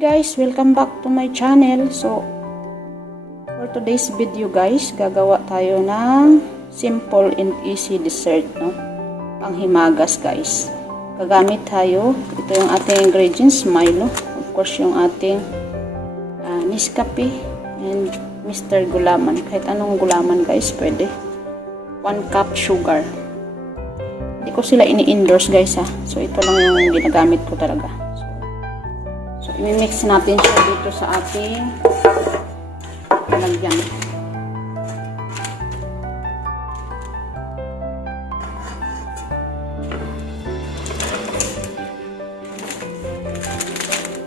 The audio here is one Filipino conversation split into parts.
Guys, welcome back to my channel. So, for today's video guys, gagawa tayo ng simple and easy dessert, no? Panghimagas guys. Gagamit tayo, ito yung ating ingredients, Milo. Of course, yung ating Nescafe and Mr. Gulaman. Kahit anong gulaman guys, pwede. 1 cup sugar. Hindi ko sila ini-endorse guys ha. So, ito lang yung ginagamit ko talaga. So, i-mix natin siya dito sa ating lalagyan.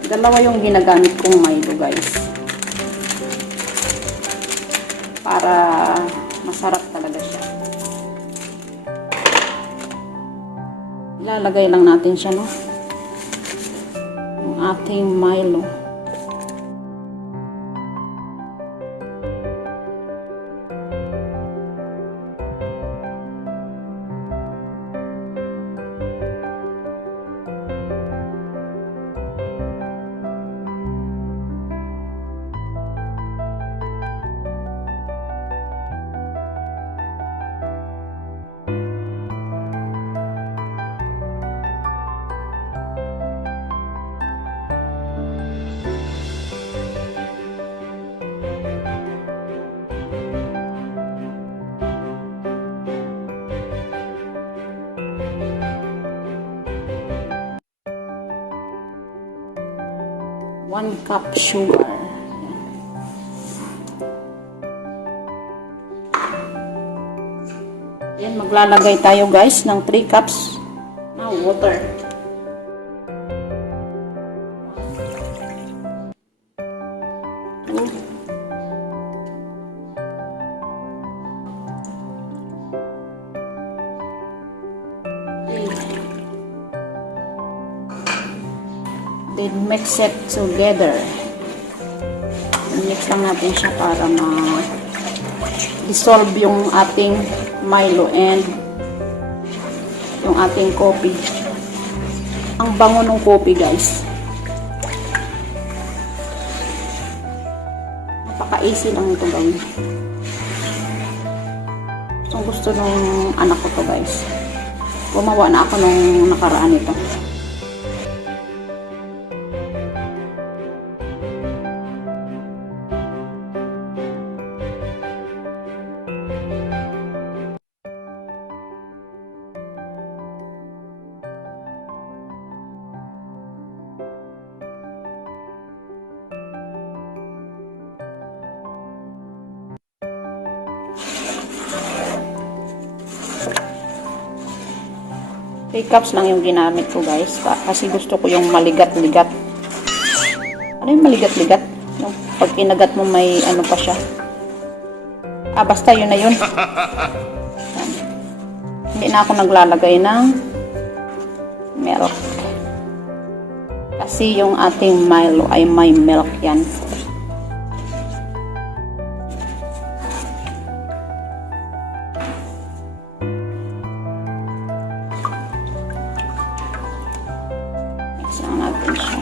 Dalawa yung ginagamit kong Milo guys. Para masarap talaga siya. Ilalagay lang natin siya, no? Yung ating Milo. One cup sugar. Yan, maglalagay tayo guys ng 3 cups na water. Then mix it together. Mix lang natin siya para ma-dissolve yung ating Milo and yung ating coffee. Ang bango ng coffee guys. Napaka-easy lang ito gawin. So, gusto nung anak ko to guys. Gumawa na ako nung nakaraan ito. Three cups lang yung ginamit ko guys. Kasi gusto ko yung maligat-ligat. Ano yung maligat-ligat? Yung pag kinagat mo may ano pa siya. Basta yun na yun. Hindi na ako naglalagay ng milk. Kasi yung ating Milo ay may milk yan. Natin siya.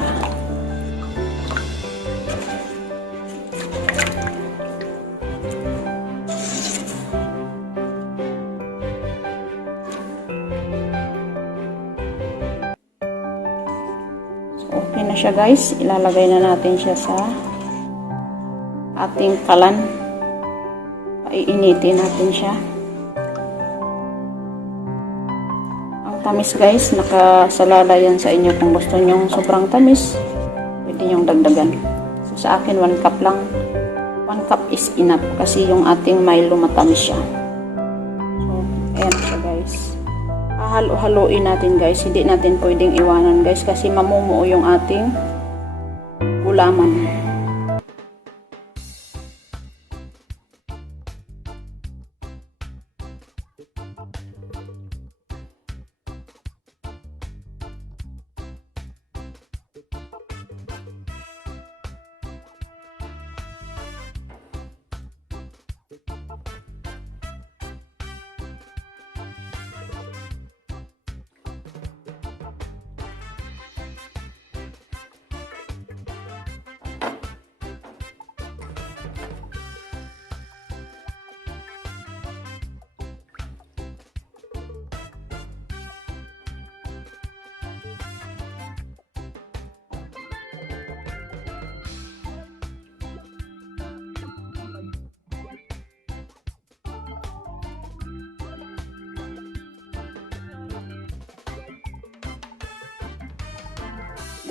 So, okay na siya guys. Ilalagay na natin siya sa ating kalan. Paiinitin natin siya. Tamis guys, nakasalala yan sa inyo kung gusto nyong sobrang tamis, pwede nyong dagdagan. So sa akin 1 cup lang, 1 cup is enough kasi yung ating Milo matamis siya. So ayan siya guys, hahalo-haloin natin guys, hindi natin pwedeng iwanan guys kasi mamumuo yung ating gulaman.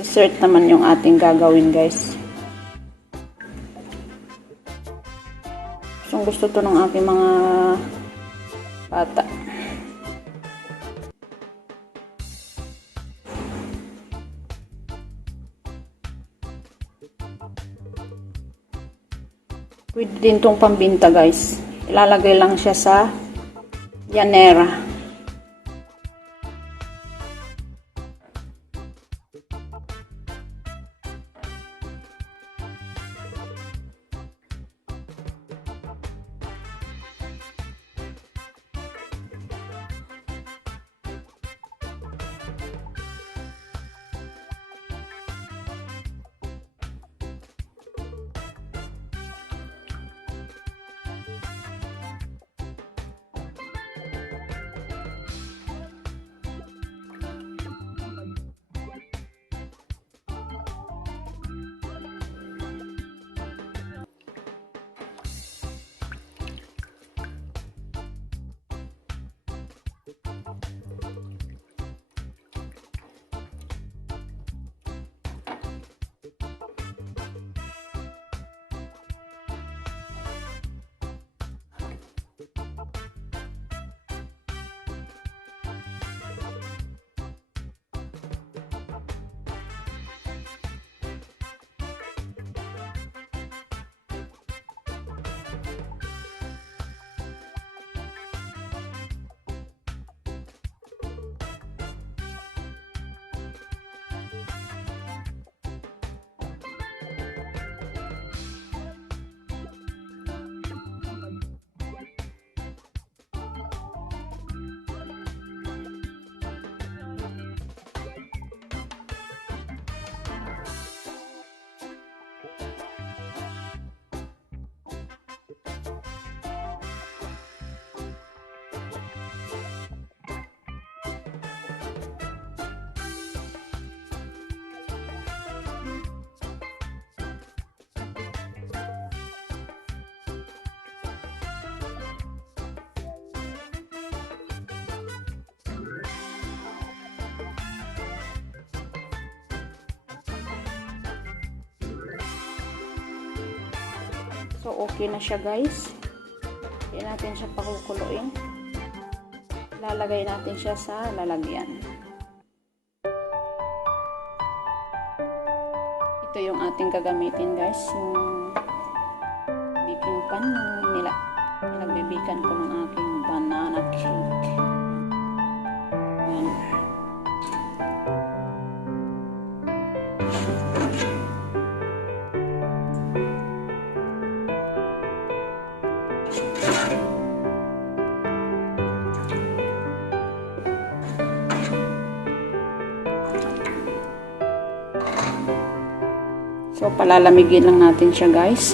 Dessert naman yung ating gagawin, guys. Gusto to ng aking mga bata. Pwede din tong pambinta, guys. Ilalagay lang siya sa yanera. So, okay na siya, guys. Hindi natin siya pakukuluin. Lalagay natin siya sa lalagyan. Ito yung ating gagamitin, guys. Yung baking pan na nilagbibikan ko ng aking banana cake. Ayan. So, palalamigin lang natin siya, guys.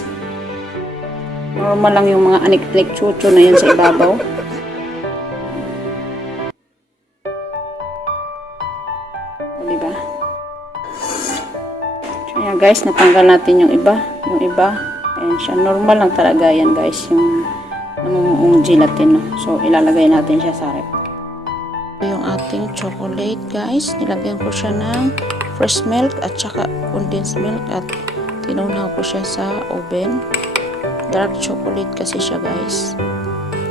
Normal lang yung mga anik-anik chucho na yun sa ibabaw. O, diba? So, yan, guys. Natanggal natin yung iba. Ayan siya. Normal lang talaga yan, guys. Yung namumuong gelatin. No? So, ilalagay natin siya sa rep. Ito yung ating chocolate, guys. Nilagyan ko siya ng fresh milk at saka condensed milk at tinunaw ko siya sa oven. Dark chocolate kasi siya, guys.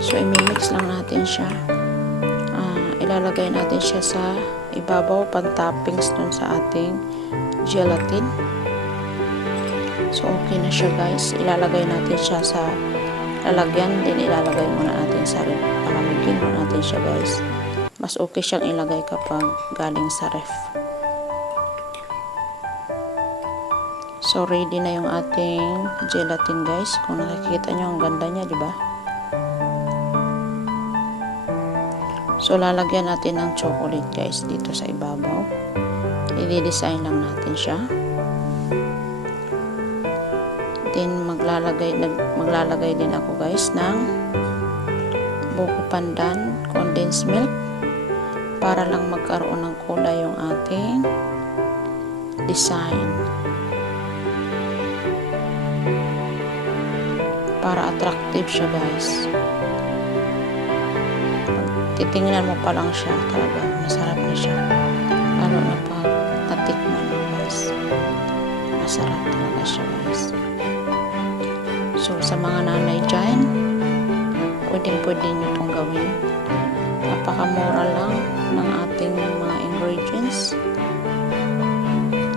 So, imimix lang natin siya. Ilalagay natin siya sa ibabaw, pan-toppings dun sa ating gelatin. So, okay na siya, guys. Ilalagay natin siya sa lalagyan, din ilalagay muna natin sa ref. Palamigin muna natin siya, guys. Mas okay siyang ilagay kapag galing sa ref. So, ready na yung ating gelatin, guys. Kung nakikita nyo, ang ganda niya, di ba? So, lalagyan natin ng chocolate, guys, dito sa ibabaw. I-design lang natin siya. Then, maglalagay din ako, guys, ng buko pandan, condensed milk, para lang magkaroon ng kulay yung ating design. Para attractive siya, guys. Titingnan mo pa lang siya, talaga masarap na siya. Lalo na pag natikman mo, guys. siya guys. So sa mga nanay dyan, pwede nyo itong gawin. Napakamura lang ng ating mga ingredients.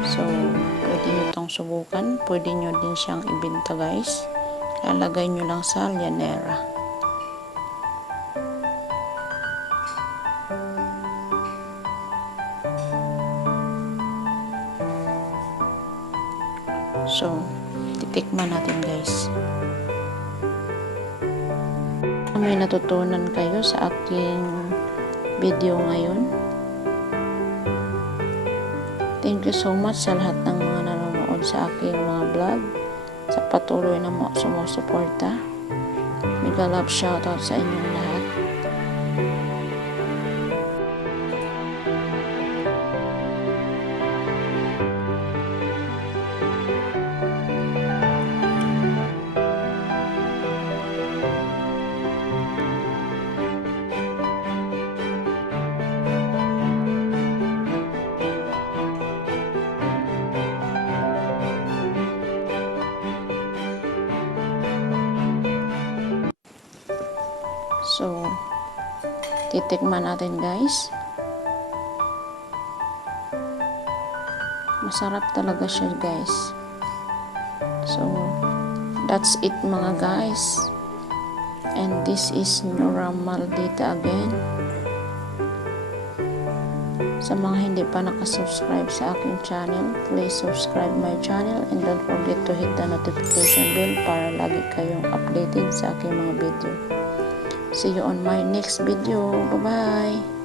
So pwede nyo itong subukan. Pwede nyo din siyang ibenta guys. Lalagay nyo lang sa lyanera. So, titikman natin guys. May natutunan kayo sa aking video ngayon. Thank you so much sa lahat ng mga nanonood sa aking mga vlog. Sa patuloy na sumusuporta. Mega love shoutout sa inyong lahat. So, titikman natin guys. Masarap talaga siya guys. So, that's it mga guys. And this is Murang Maldita again. Sa mga hindi pa nakasubscribe sa aking channel, please subscribe my channel and don't forget to hit the notification bell para lagi kayong updated sa aking mga video. See you on my next video. Bye-bye!